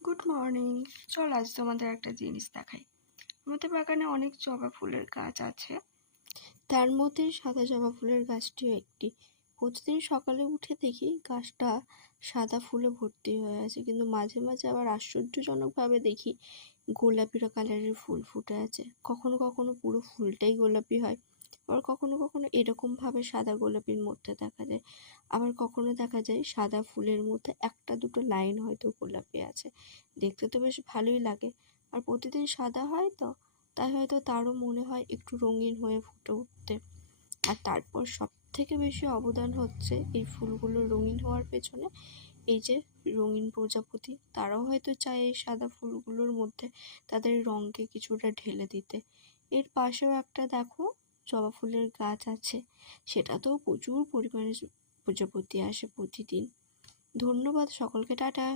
Good morning. চল আজ তোমাদের একটা জিনিস দেখাই। আমাদের বাগানে অনেক জবা ফুলের গাছ আছে, তার মধ্যে সাদা জবা ফুলের গাছটিও একটি। প্রতিদিন সকালে উঠে দেখি গাছটা সাদা ফুলে ভর্তি হয়ে আছে, কিন্তু মাঝে মাঝে আবার আশ্চর্যজনকভাবে দেখি গোলাপি কালারের ফুল ফুটে আছে। কখনো কখনো পুরো ফুলটাই গোলাপি হয়, আবার কখনো কখনো এরকমভাবে সাদা গোলাপির মধ্যে দেখা যায়, আবার কখনো দেখা যায় সাদা ফুলের মধ্যে একটা দুটো লাইন হয়তো গোলাপি আছে। দেখতে তো বেশ ভালোই লাগে, আর প্রতিদিন সাদা হয় তো, তাই হয়তো তারও মনে হয় একটু রঙিন হয়ে ফুটে উঠতে। আর তারপর সব থেকে বেশি অবদান হচ্ছে এই ফুলগুলো রঙিন হওয়ার পেছনে এই যে রঙিন প্রজাপতি, তারাও হয়তো চায় এই সাদা ফুলগুলোর মধ্যে তাদের রঙকে কিছুটা ঢেলে দিতে। এর পাশেও একটা দেখো জবা ফুলের গাছ আছে, সেটাতেও প্রচুর পরিমাণে প্রজাপতি আসে প্রতিদিন। ধন্যবাদ সকলকে, টাটা।